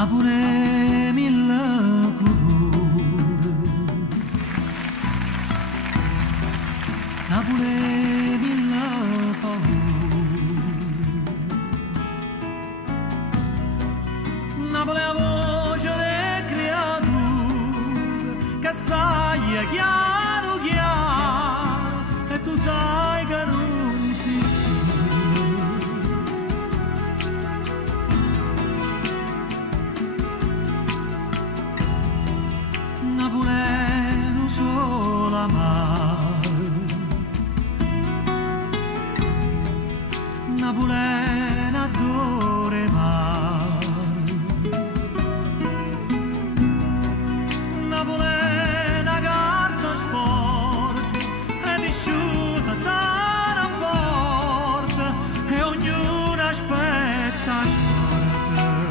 Napoli mille colori, Napoli mille paure, Napoli a voce delle creature che sai chiaro chiaro e tu sai che non si Napoleno solo amare, Napoleno adore mare, Napoleno carta sport e vissuta sana porta e ognuno aspetta sorte.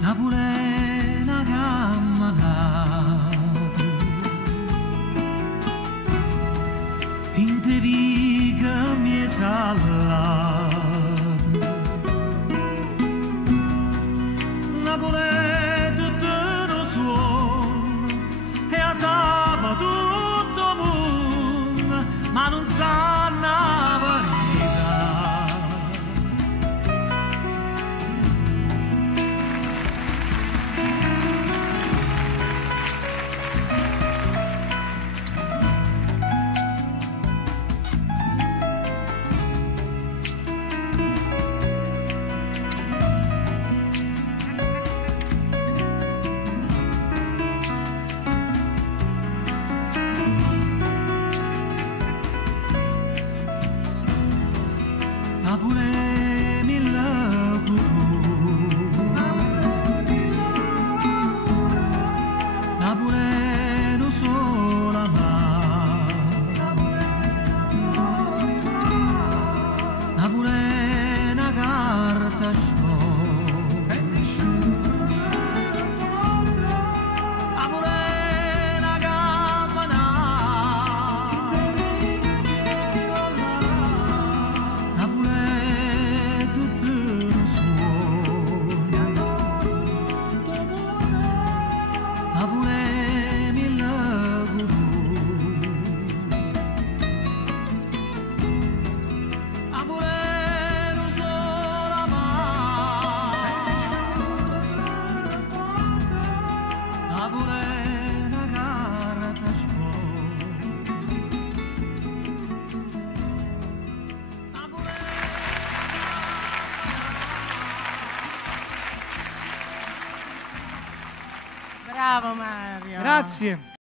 Napolena camminata in te viga mi salata, Napolè tutto lo suono e a sabato tutto mondo ma non sanno la verità. Napoli mille colori, Napoleno solo amare, Napolena carta sport, Napolena camminata, Napolè tutto lo suono, Napolè mille colori, Napoleno solo amare, Napolena carta sport, Bravo Mario. Grazie.